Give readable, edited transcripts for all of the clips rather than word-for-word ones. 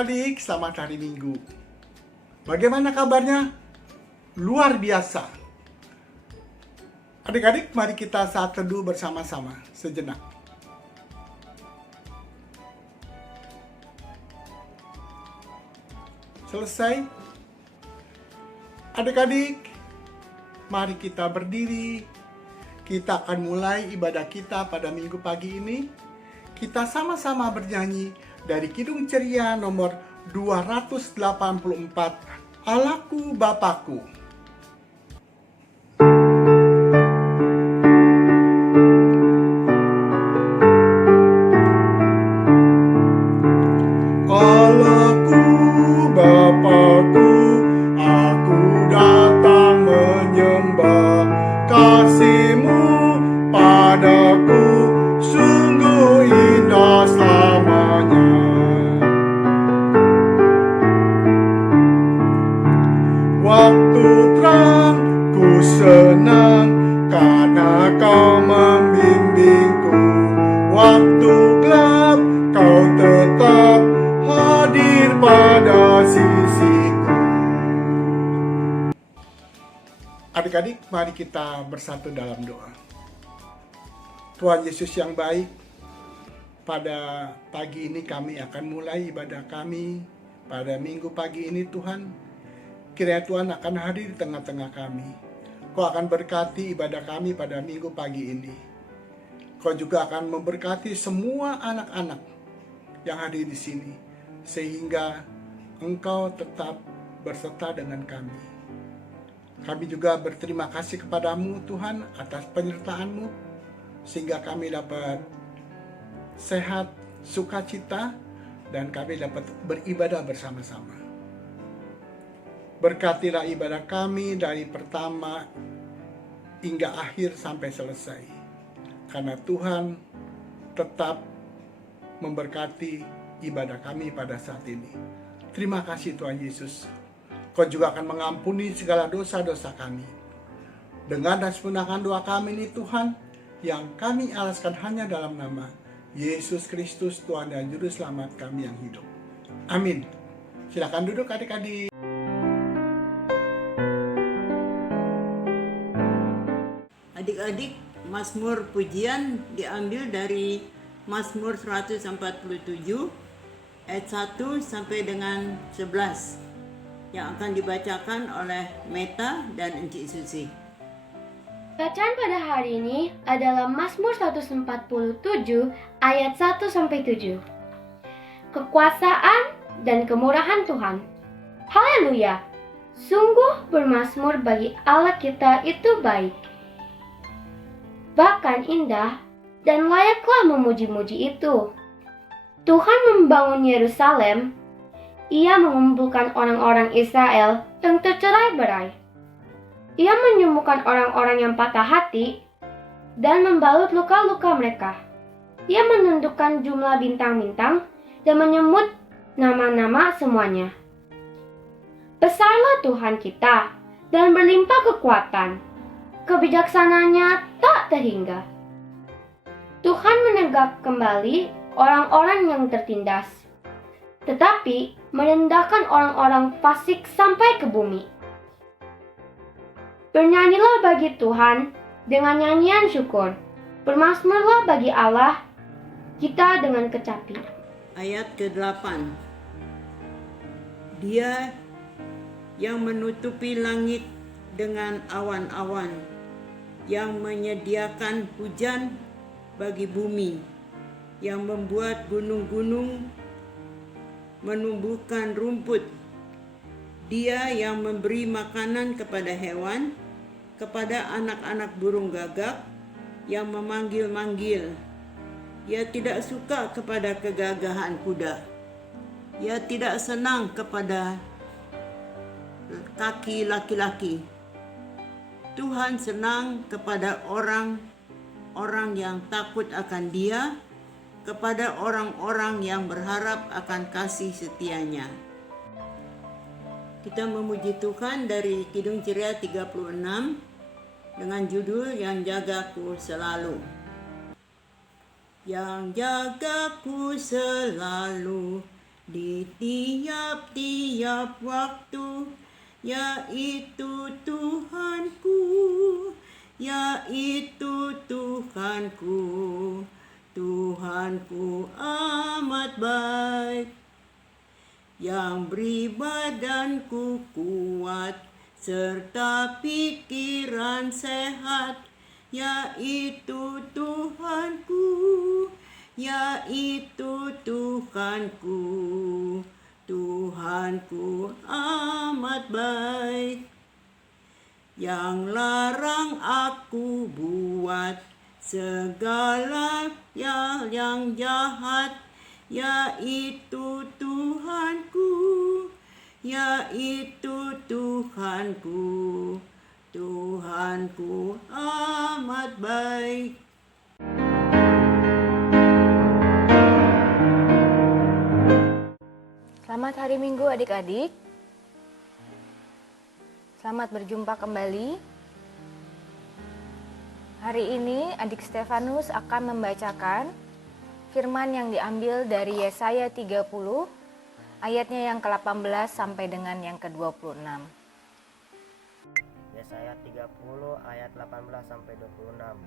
adik-adik, selamat hari Minggu. Bagaimana kabarnya? Luar biasa. Adik-adik, mari kita saat teduh bersama-sama sejenak. Selesai? Adik-adik, mari kita berdiri. Kita akan mulai ibadah kita pada minggu pagi ini. Kita sama-sama bernyanyi dari Kidung Ceria nomor 284, Allahku Bapakku. Allahku Bapakku, aku datang menyembah kasih-Mu padaku, sungguh indah selamanya. Waktu terang ku senang karena Kau membimbingku. Waktu gelap Kau tetap hadir pada sisiku. Adik-adik, mari kita bersatu dalam doa. Tuhan Yesus yang baik, pada pagi ini kami akan mulai ibadah kami. Pada minggu pagi ini Tuhan, kiranya Tuhan akan hadir di tengah-tengah kami. Kau akan berkati ibadah kami pada minggu pagi ini. Kau juga akan memberkati semua anak-anak yang hadir di sini, sehingga Engkau tetap berserta dengan kami. Kami juga berterima kasih kepadamu Tuhan atas penyertaan-Mu, sehingga kami dapat sehat, sukacita, dan kami dapat beribadah bersama-sama. Berkatilah ibadah kami dari pertama hingga akhir sampai selesai. Karena Tuhan tetap memberkati ibadah kami pada saat ini. Terima kasih Tuhan Yesus. Kau juga akan mengampuni segala dosa-dosa kami. Dengar dan sempurnakan doa kami ini Tuhan, yang kami alaskan hanya dalam nama Yesus Kristus, Tuhan dan Juru Selamat kami yang hidup. Amin. Silakan duduk adik-adik. Adik-adik, Mazmur pujian diambil dari Mazmur 147 ayat 1 sampai dengan 11 yang akan dibacakan oleh Meta dan Encik Susi. Bacaan pada hari ini adalah Mazmur 147 ayat 1 sampai 7. Kekuasaan dan kemurahan Tuhan. Haleluya! Sungguh bermazmur bagi Allah kita itu baik. Bahkan indah dan layaklah memuji-muji itu. Tuhan membangun Yerusalem. Ia mengumpulkan orang-orang Israel yang tercerai-berai. Ia menyembuhkan orang-orang yang patah hati dan membalut luka-luka mereka. Ia menentukan jumlah bintang-bintang dan menyebut nama-nama semuanya. Besarlah Tuhan kita dan berlimpah kekuatan. Kebijaksanaannya tak terhingga. Tuhan menegak kembali orang-orang yang tertindas, tetapi merendahkan orang-orang fasik sampai ke bumi. Bernyanyilah bagi Tuhan dengan nyanyian syukur. Bermazmurlah bagi Allah kita dengan kecapi. Ayat ke-8. Dia yang menutupi langit dengan awan-awan, yang menyediakan hujan bagi bumi, yang membuat gunung-gunung menumbuhkan rumput. Dia yang memberi makanan kepada hewan, kepada anak-anak burung gagak, yang memanggil-manggil. Ia tidak suka kepada kegagahan kuda. Ia tidak senang kepada kaki laki-laki. Tuhan senang kepada orang-orang yang takut akan Dia, kepada orang-orang yang berharap akan kasih setianya. Kita memuji Tuhan dari Kidung Ceria 36 dengan judul Yang Jagaku Selalu. Yang jagaku selalu di tiap-tiap waktu, yaitu Tuhanku, yaitu Tuhanku. Tuhanku amat baik, yang beri badanku kuat, serta pikiran sehat, yaitu Tuhanku, yaitu Tuhanku. Tuhanku amat baik, yang larang aku buat segala yang jahat, yaitu Tuhanku, yaitu Tuhanku. Tuhanku amat baik. Selamat hari Minggu adik-adik. Selamat berjumpa kembali. Hari ini adik Stefanus akan membacakan firman yang diambil dari Yesaya 30 ayatnya yang ke-18 sampai dengan yang ke-26. Yesaya 30 ayat 18 sampai 26.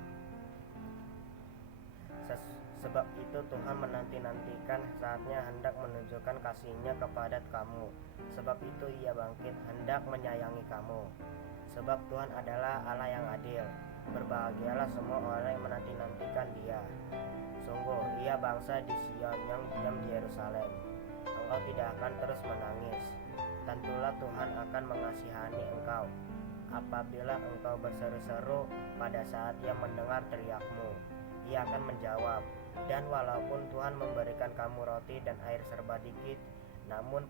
Sebab itu Tuhan menanti-nantikan saatnya hendak menunjukkan kasih-Nya kepada kamu. Sebab itu Ia bangkit hendak menyayangi kamu. Sebab Tuhan adalah Allah yang adil. Berbahagialah semua orang yang menanti-nantikan Dia. Sungguh Ia bangsa di Sion yang diam di Yerusalem. Engkau tidak akan terus menangis. Tentulah Tuhan akan mengasihani engkau apabila engkau berseru-seru pada saat Ia mendengar teriakmu. Ia akan menjawab. Dan walaupun Tuhan memberikan kamu roti dan air serba dikit, namun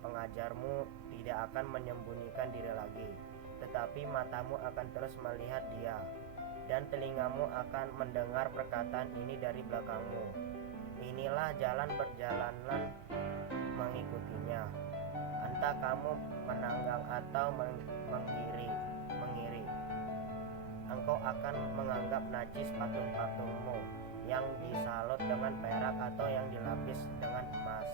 pengajarmu tidak akan menyembunyikan diri lagi, tetapi matamu akan terus melihat Dia, dan telingamu akan mendengar perkataan ini dari belakangmu. Inilah jalan berjalanan mengikutinya. Entah kamu menanggang atau mengiri, engkau akan menganggap najis patung-patungmu yang disalut dengan perak atau yang dilapis dengan emas.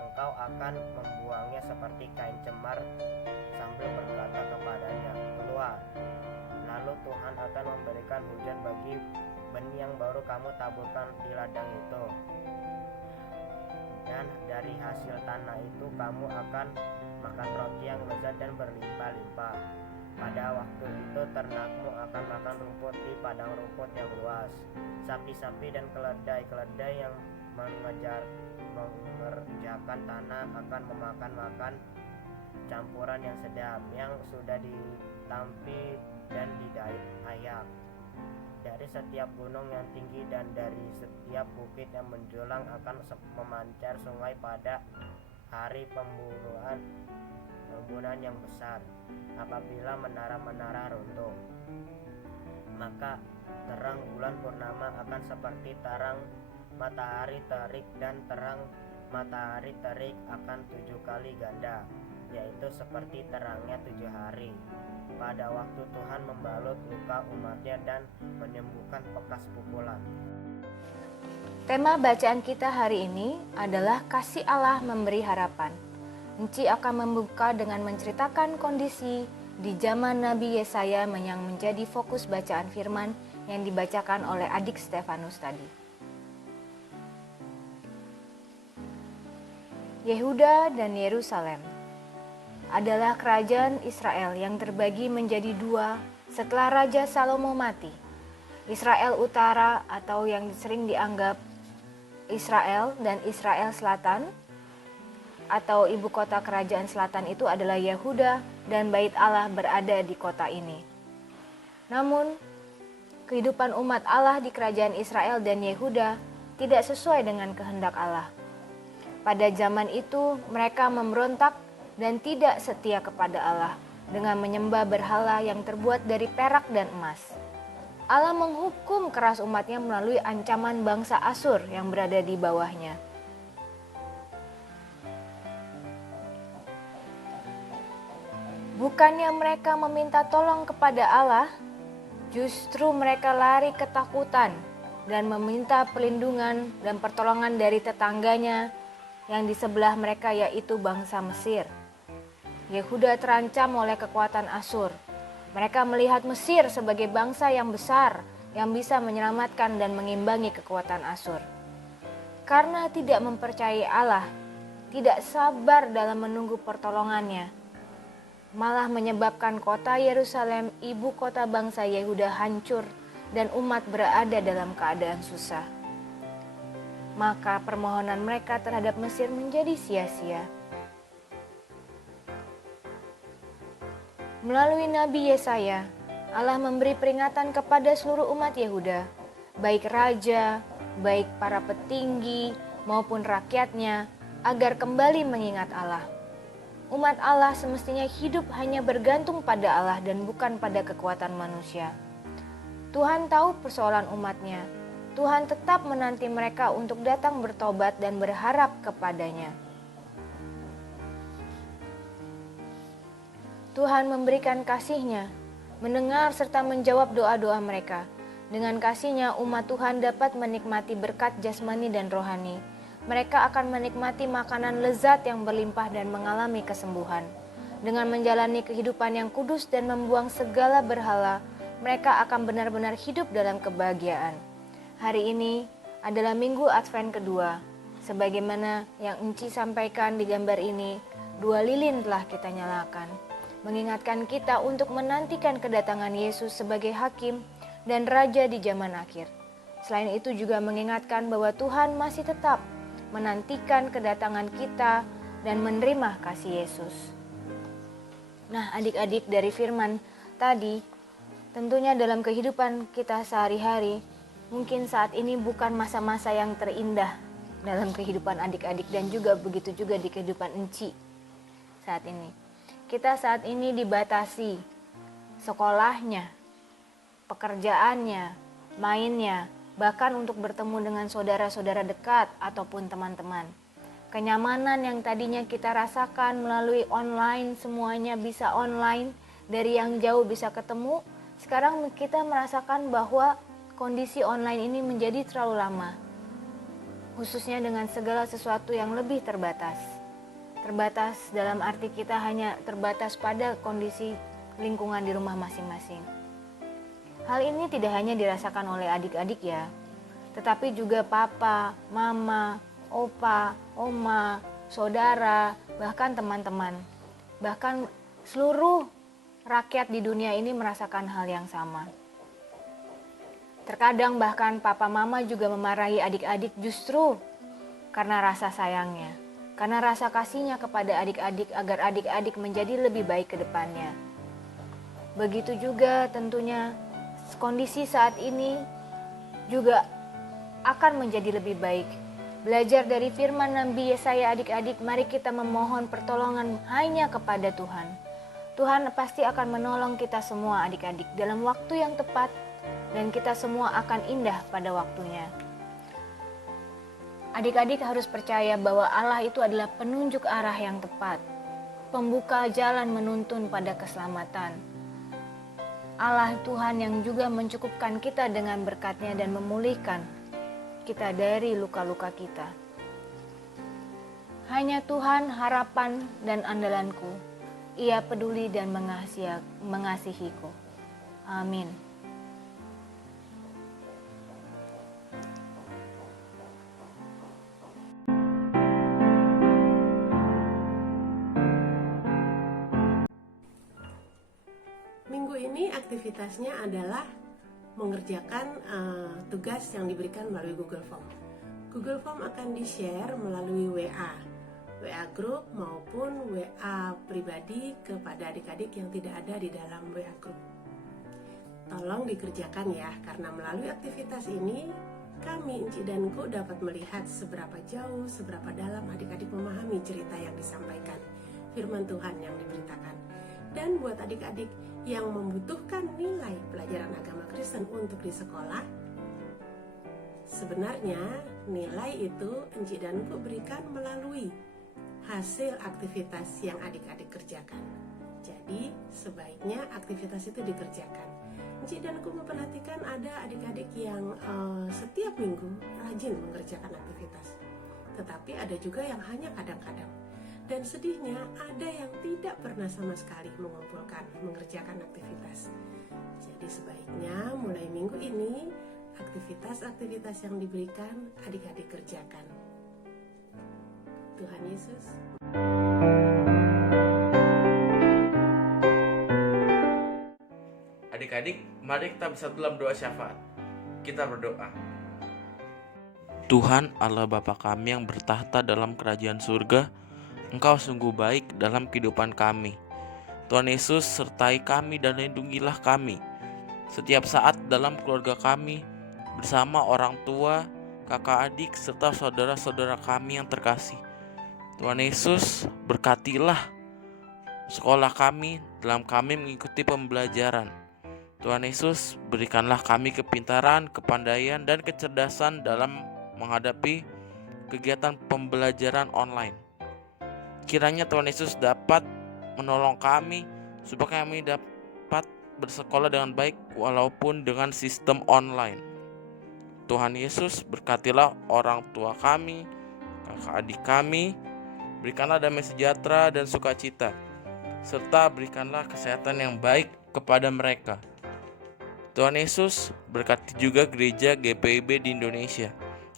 Engkau akan membuangnya seperti kain cemar sambil berkata kepadanya, keluar. Lalu Tuhan akan memberikan hujan bagi benih yang baru kamu taburkan di ladang itu. Dan dari hasil tanah itu kamu akan makan roti yang lezat dan berlimpah-limpah. Pada waktu itu ternakmu akan makan rumput di padang rumput yang luas. Sapi-sapi dan keledai yang mengerjakan tanah akan memakan campuran yang sedap, yang sudah ditampi dan diayak. Dari setiap gunung yang tinggi dan dari setiap bukit yang menjulang akan memancar sungai pada hari pembunuhan yang besar. Apabila menara-menara runtuh, maka terang bulan purnama akan seperti terang matahari terik, dan terang matahari terik akan 7 kali ganda, yaitu seperti terangnya 7 hari. Pada waktu Tuhan membalut luka umatnya dan menyembuhkan bekas pukulan. Tema bacaan kita hari ini adalah kasih Allah memberi harapan. Enci akan membuka dengan menceritakan kondisi di zaman Nabi Yesaya yang menjadi fokus bacaan firman yang dibacakan oleh adik Stefanus tadi. Yehuda dan Yerusalem adalah kerajaan Israel yang terbagi menjadi 2 setelah Raja Salomo mati. Israel Utara atau yang sering dianggap Israel dan Israel Selatan atau ibu kota kerajaan selatan itu adalah Yehuda, dan bait Allah berada di kota ini. Namun, kehidupan umat Allah di kerajaan Israel dan Yehuda tidak sesuai dengan kehendak Allah. Pada zaman itu, mereka memberontak dan tidak setia kepada Allah dengan menyembah berhala yang terbuat dari perak dan emas. Allah menghukum keras umatnya melalui ancaman bangsa Asyur yang berada di bawahnya. Bukannya mereka meminta tolong kepada Allah, justru mereka lari ketakutan dan meminta perlindungan dan pertolongan dari tetangganya yang di sebelah mereka yaitu bangsa Mesir. Yehuda terancam oleh kekuatan Asyur. Mereka melihat Mesir sebagai bangsa yang besar yang bisa menyelamatkan dan mengimbangi kekuatan Asyur. Karena tidak mempercayai Allah, tidak sabar dalam menunggu pertolongannya, malah menyebabkan kota Yerusalem, ibu kota bangsa Yehuda, hancur dan umat berada dalam keadaan susah. Maka permohonan mereka terhadap Mesir menjadi sia-sia. Melalui Nabi Yesaya, Allah memberi peringatan kepada seluruh umat Yehuda, baik raja, baik para petinggi maupun rakyatnya, agar kembali mengingat Allah. Umat Allah semestinya hidup hanya bergantung pada Allah dan bukan pada kekuatan manusia. Tuhan tahu persoalan umatnya. Tuhan tetap menanti mereka untuk datang bertobat dan berharap kepadanya. Tuhan memberikan kasih-Nya, mendengar serta menjawab doa-doa mereka. Dengan kasih-Nya, umat Tuhan dapat menikmati berkat jasmani dan rohani. Mereka akan menikmati makanan lezat yang berlimpah dan mengalami kesembuhan. Dengan menjalani kehidupan yang kudus dan membuang segala berhala, mereka akan benar-benar hidup dalam kebahagiaan. Hari ini adalah minggu Advent kedua. Sebagaimana yang Enci sampaikan di gambar ini, 2 lilin telah kita nyalakan, mengingatkan kita untuk menantikan kedatangan Yesus sebagai hakim dan raja di zaman akhir. Selain itu juga mengingatkan bahwa Tuhan masih tetap menantikan kedatangan kita dan menerima kasih Yesus. Nah, adik-adik, dari firman tadi, tentunya dalam kehidupan kita sehari-hari, mungkin saat ini bukan masa-masa yang terindah dalam kehidupan adik-adik dan juga begitu juga di kehidupan Enci saat ini. Kita saat ini dibatasi sekolahnya, pekerjaannya, mainnya, bahkan untuk bertemu dengan saudara-saudara dekat ataupun teman-teman. Kenyamanan yang tadinya kita rasakan melalui online, semuanya bisa online, dari yang jauh bisa ketemu, sekarang kita merasakan bahwa kondisi online ini menjadi terlalu lama, khususnya dengan segala sesuatu yang lebih terbatas. Terbatas dalam arti kita hanya terbatas pada kondisi lingkungan di rumah masing-masing. Hal ini tidak hanya dirasakan oleh adik-adik ya, tetapi juga papa, mama, opa, oma, saudara, bahkan teman-teman. Bahkan seluruh rakyat di dunia ini merasakan hal yang sama. Terkadang bahkan papa mama juga memarahi adik-adik justru karena rasa sayangnya, karena rasa kasihnya kepada adik-adik agar adik-adik menjadi lebih baik ke depannya. Begitu juga tentunya kondisi saat ini juga akan menjadi lebih baik. Belajar dari firman Nabi Yesaya adik-adik, mari kita memohon pertolongan hanya kepada Tuhan. Tuhan pasti akan menolong kita semua adik-adik dalam waktu yang tepat, dan kita semua akan indah pada waktunya. Adik-adik harus percaya bahwa Allah itu adalah penunjuk arah yang tepat, pembuka jalan menuntun pada keselamatan. Allah Tuhan yang juga mencukupkan kita dengan berkat-Nya dan memulihkan kita dari luka-luka kita. Hanya Tuhan harapan dan andalanku. Ia peduli dan mengasihiku. Amin. Minggu ini aktivitasnya adalah mengerjakan tugas yang diberikan melalui Google Form. Google Form akan di-share melalui WA group maupun WA pribadi kepada adik-adik yang tidak ada di dalam WA group. Tolong dikerjakan ya, karena melalui aktivitas ini kami, Enci dan Ku, dapat melihat seberapa jauh, seberapa dalam adik-adik memahami cerita yang disampaikan, firman Tuhan yang diberitakan. Dan buat adik-adik yang membutuhkan nilai pelajaran agama Kristen untuk di sekolah, sebenarnya nilai itu Enci dan Ku berikan melalui hasil aktivitas yang adik-adik kerjakan. Jadi sebaiknya aktivitas itu dikerjakan. Enci dan Ku memperhatikan ada adik-adik yang setiap minggu rajin mengerjakan aktivitas. tetapi ada juga yang hanya kadang-kadang. Dan sedihnya ada yang tidak pernah sama sekali mengerjakan aktivitas. Jadi sebaiknya mulai minggu ini aktivitas-aktivitas yang diberikan adik-adik kerjakan. Tuhan Yesus. Adik-adik, mari kita bersatu dalam doa syafaat. Kita berdoa. Tuhan Allah Bapa kami yang bertahta dalam kerajaan surga, Engkau sungguh baik dalam kehidupan kami. Tuhan Yesus, sertai kami dan lindungilah kami setiap saat dalam keluarga kami, bersama orang tua, kakak adik, serta saudara-saudara kami yang terkasih. Tuhan Yesus, berkatilah sekolah kami dalam kami mengikuti pembelajaran. Tuhan Yesus, berikanlah kami kepintaran, kepandaian, dan kecerdasan dalam menghadapi kegiatan pembelajaran online. Kiranya Tuhan Yesus dapat menolong kami supaya kami dapat bersekolah dengan baik walaupun dengan sistem online. Tuhan Yesus, berkatilah orang tua kami, kakak adik kami, berikanlah damai sejahtera dan sukacita, serta berikanlah kesehatan yang baik kepada mereka. Tuhan Yesus, berkati juga gereja GPIB di Indonesia,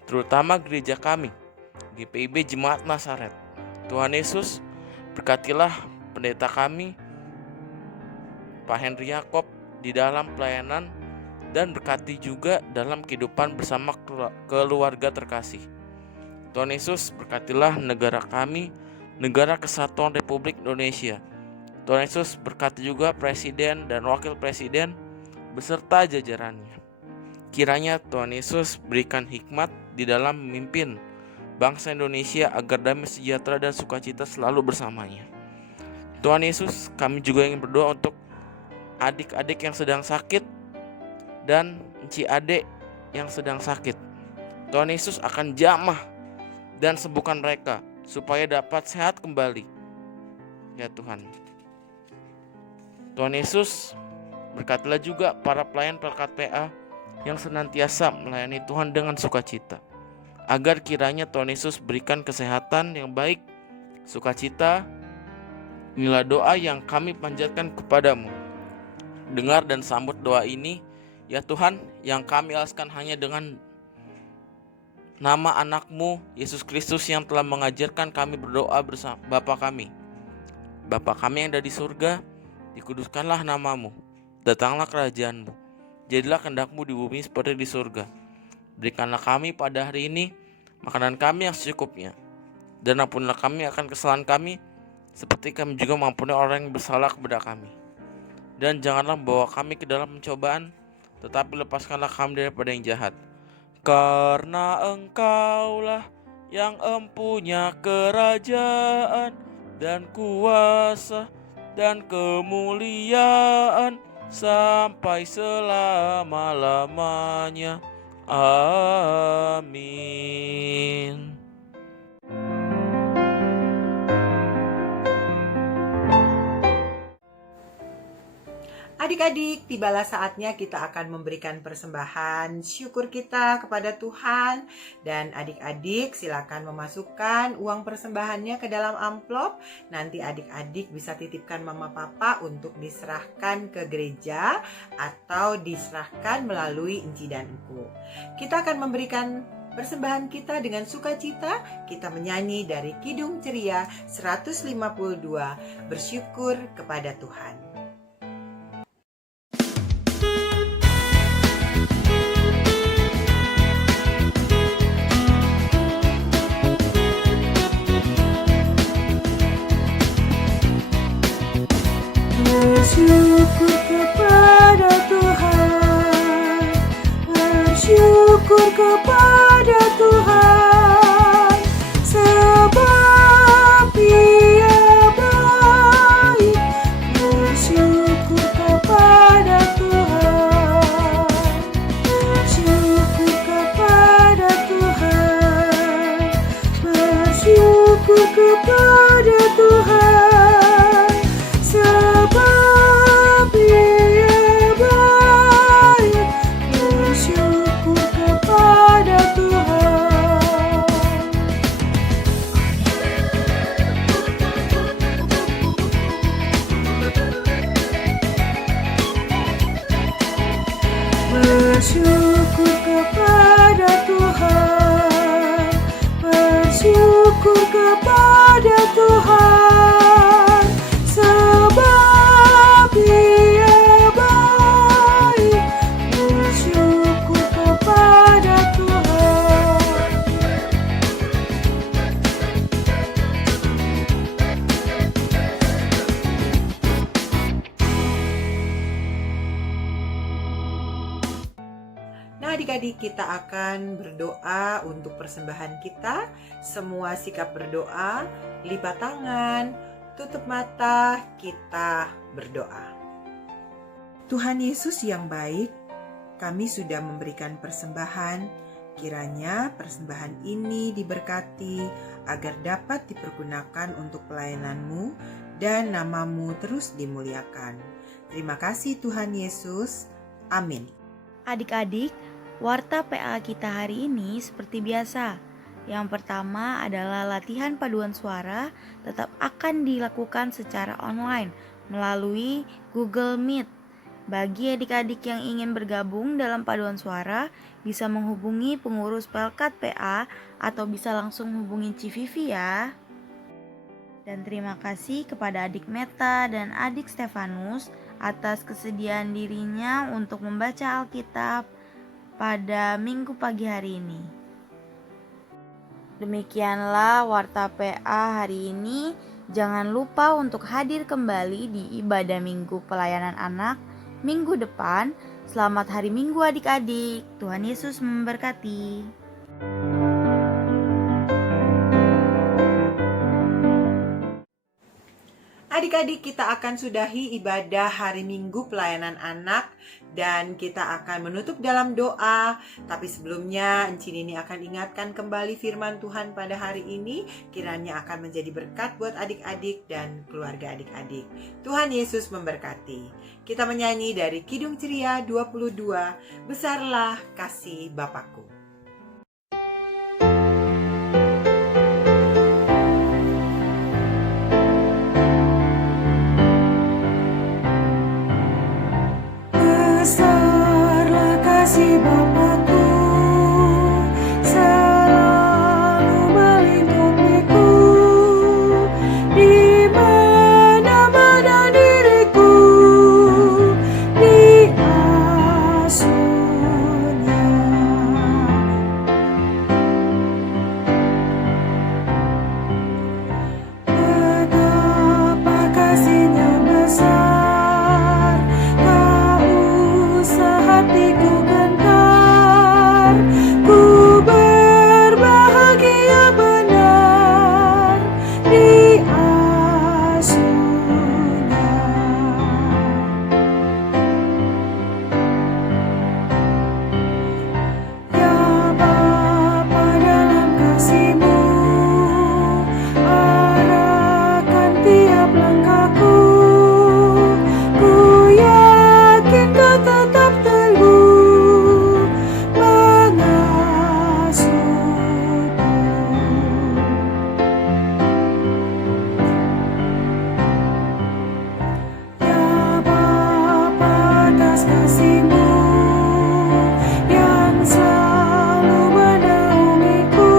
terutama gereja kami, GPIB Jemaat Nazaret. Tuhan Yesus, berkatilah pendeta kami, Pak Henry Yakob, di dalam pelayanan, dan berkati juga dalam kehidupan bersama keluarga terkasih. Tuhan Yesus, berkatilah negara kami, Negara Kesatuan Republik Indonesia. Tuhan Yesus, berkati juga Presiden dan Wakil Presiden beserta jajarannya. Kiranya Tuhan Yesus berikan hikmat di dalam memimpin bangsa Indonesia agar damai sejahtera dan sukacita selalu bersamanya. Tuhan Yesus, kami juga ingin berdoa untuk adik-adik yang sedang sakit dan enci adik yang sedang sakit. Tuhan Yesus akan jamah dan sembuhkan mereka supaya dapat sehat kembali. Ya Tuhan. Tuhan Yesus, berkatilah juga para pelayan Pelkat PA yang senantiasa melayani Tuhan dengan sukacita, agar kiranya Tuhan Yesus berikan kesehatan yang baik, sukacita. Inilah doa yang kami panjatkan kepadamu. Dengar dan sambut doa ini, ya Tuhan, yang kami alaskan hanya dengan nama anak-Mu, Yesus Kristus, yang telah mengajarkan kami berdoa bersama Bapa kami. Bapa kami yang ada di surga, dikuduskanlah nama-Mu, datanglah kerajaan-Mu, jadilah kehendak-Mu di bumi seperti di surga. Berikanlah kami pada hari ini makanan kami yang secukupnya, dan ampunilah kami akan kesalahan kami, seperti kami juga mengampuni orang yang bersalah kepada kami. Dan janganlah membawa kami ke dalam pencobaan, tetapi lepaskanlah kami daripada yang jahat. Karena Engkaulah yang empunya kerajaan dan kuasa dan kemuliaan sampai selama-lamanya. Amin. Adik-adik, tibalah saatnya kita akan memberikan persembahan syukur kita kepada Tuhan. Dan adik-adik silakan memasukkan uang persembahannya ke dalam amplop. Nanti adik-adik bisa titipkan mama papa untuk diserahkan ke gereja atau diserahkan melalui Enci dan Engku. Kita akan memberikan persembahan kita dengan sukacita. Kita menyanyi dari Kidung Ceria 152, bersyukur kepada Tuhan. Bersyukur kepada Tuhan, bersyukur kepada Tuhan, sebab Dia baik. Bersyukur kepada Tuhan, bersyukur kepada Tuhan, bersyukur kepada Tuhan. Bersyukur kepada Tuhan. bersyukur kepada Tuhan, bersyukur kepada Tuhan, sebab Dia baik, bersyukur kepada Tuhan. Nah, adik-adik, kita akan berdoa untuk persembahan kita. Semua sikap berdoa, lipat tangan, tutup mata, kita berdoa. Tuhan Yesus yang baik, kami sudah memberikan persembahan. Kiranya persembahan ini diberkati agar dapat dipergunakan untuk pelayanan-Mu dan nama-Mu terus dimuliakan. Terima kasih Tuhan Yesus. Amin. Adik-adik, warta PA kita hari ini seperti biasa. Yang pertama adalah latihan paduan suara tetap akan dilakukan secara online melalui Google Meet. Bagi adik-adik yang ingin bergabung dalam paduan suara, bisa menghubungi pengurus Pelkat PA atau bisa langsung hubungi Civivi ya. Dan terima kasih kepada adik Meta dan adik Stefanus atas kesediaan dirinya untuk membaca Alkitab pada Minggu pagi hari ini. Demikianlah warta PA hari ini. Jangan lupa untuk hadir kembali di ibadah Minggu Pelayanan Anak minggu depan. Selamat hari Minggu adik-adik. Tuhan Yesus memberkati. Adik-adik, kita akan sudahi ibadah hari Minggu Pelayanan Anak dan kita akan menutup dalam doa. Tapi sebelumnya, Encik Nini akan ingatkan kembali firman Tuhan pada hari ini. Kiranya akan menjadi berkat buat adik-adik dan keluarga adik-adik. Tuhan Yesus memberkati. Kita menyanyi dari Kidung Ceria 22, Besarlah Kasih Bapakku. Besarlah kasih Bapakku, selalu melindungiku, di mana-mana diriku diasuhnya. Betapa kasihnya besar, hatiku gentar, ku berbahagia benar di asuhnya. Ya Bapa, dalam kasih-Mu arahkan tiap langkahku, ku yakin Kau tetap teguh mengasuhku. Ya Bapa, atas kasih-Mu yang selalu menaungiku,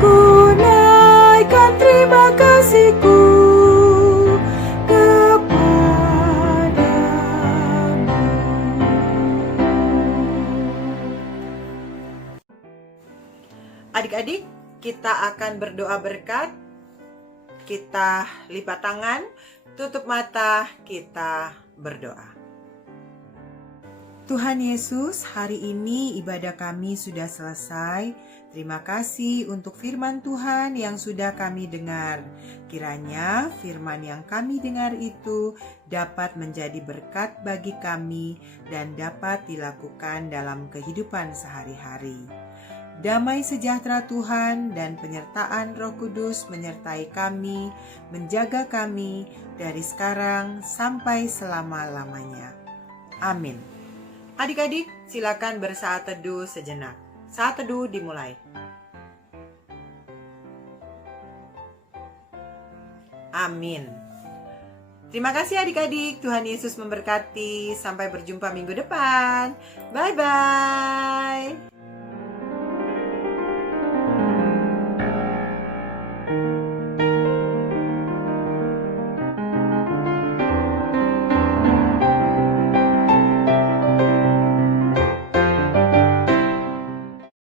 ku naikkan terima kasih-Ku Adik-adik, kita akan berdoa berkat. Kita lipat tangan, tutup mata, kita berdoa. Tuhan Yesus, hari ini ibadah kami sudah selesai. Terima kasih untuk firman Tuhan yang sudah kami dengar. Kiranya firman yang kami dengar itu dapat menjadi berkat bagi kami dan dapat dilakukan dalam kehidupan sehari-hari. Damai sejahtera Tuhan dan penyertaan Roh Kudus menyertai kami, menjaga kami dari sekarang sampai selama-lamanya. Amin. Adik-adik, silakan bersaat teduh sejenak. Saat teduh dimulai. Amin. Terima kasih adik-adik, Tuhan Yesus memberkati. Sampai berjumpa minggu depan. Bye-bye.